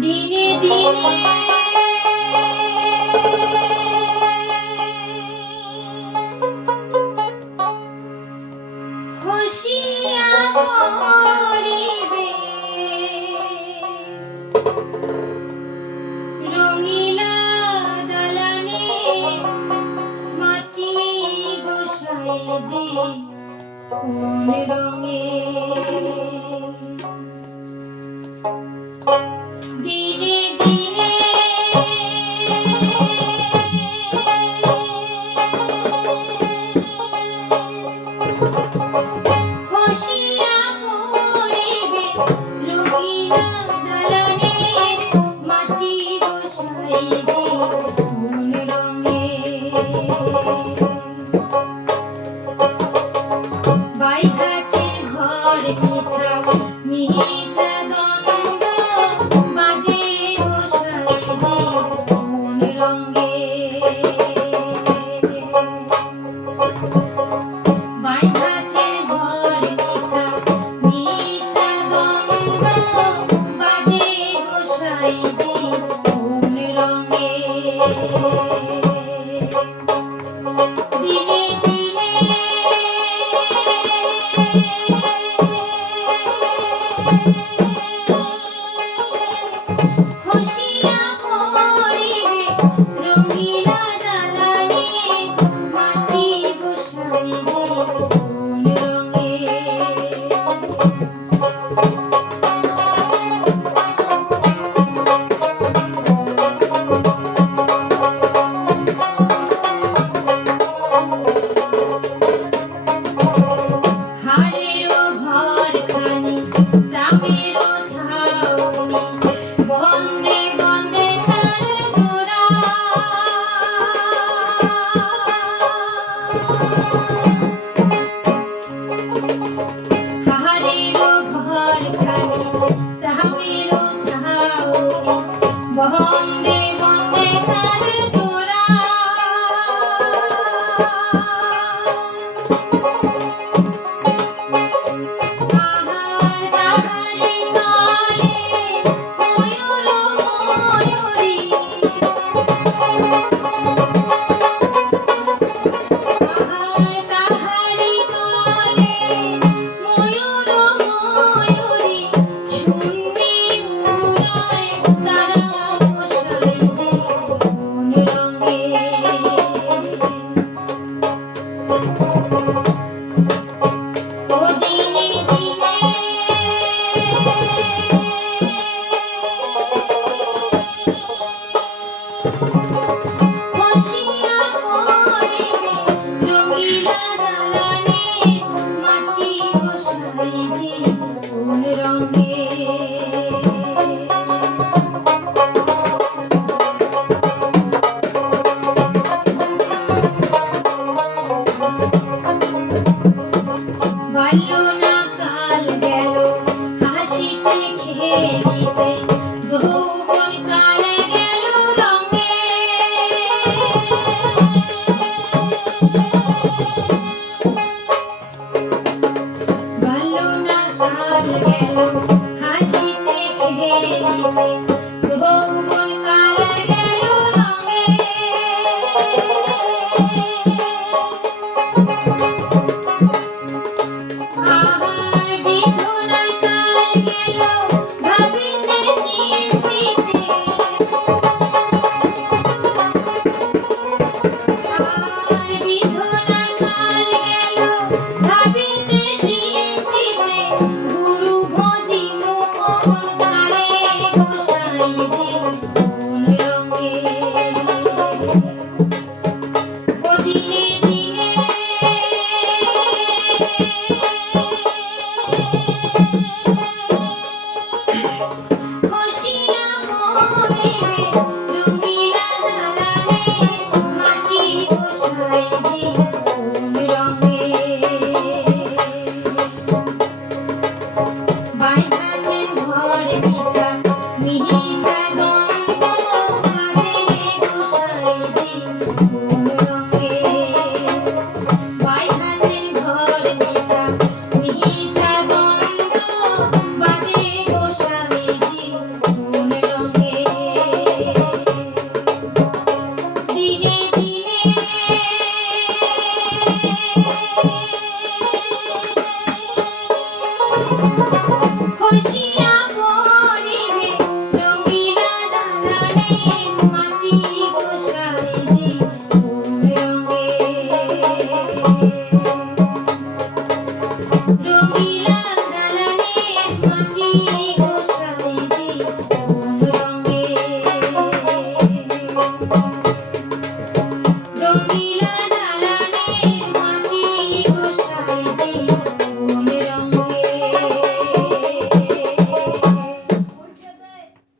দিনে দিনে খুশিয়া মরিবে রঙিলা দালানে মাটি গোসাই যে কোন রঙে দিনে দিনে খুশিয়া মরিবে রঙিলা দালানে মাটি গোসাই যে কোন রঙে বাইধাছে ঘর পিছা মিহিছা দ্বন্দ্ব বাজে গোসাই যে কোন রঙে বাইধাছে ঘর পিছা মিহিছা দ্বন্দ্ব বাজে গোসাই যে কোন রঙে দিনে দিনে খুশিয়া মরিবে রঙিলা দালানে মাটি গোসাই যে কোন রঙে হাড়েরও ঘরখানি চামেরও ছাউনি বন্দে বন্দে তার জোড়া হাড়েরও ঘরখানি চামেরও ছাউনি বন্দে বন্দে তার জোড়া তাহারি তলে ময়ূর ময়ূরী তাহারি তলে ময়ূর ময়ূরী শূন্যে উড়ায় তারা গোসাই যে কোন রঙে ও দিনে দিনে খুশিয়া মরিবে রঙিলা দালানে মাটি গোসাই যে কোন রঙে বাল্য না কাল গেল হাসিতে খেলিতে যৌবন কাল গেল রঙে বাল্য না কাল গেল হাসিতে খেলিতে যৌবন কাল গেল রঙে আহার বিধনা কাল গেল ভাবিতে চিন্তিতে আহার বিধনা কাল গেল ভাবিতে চিন্তিতে গুরু ভজি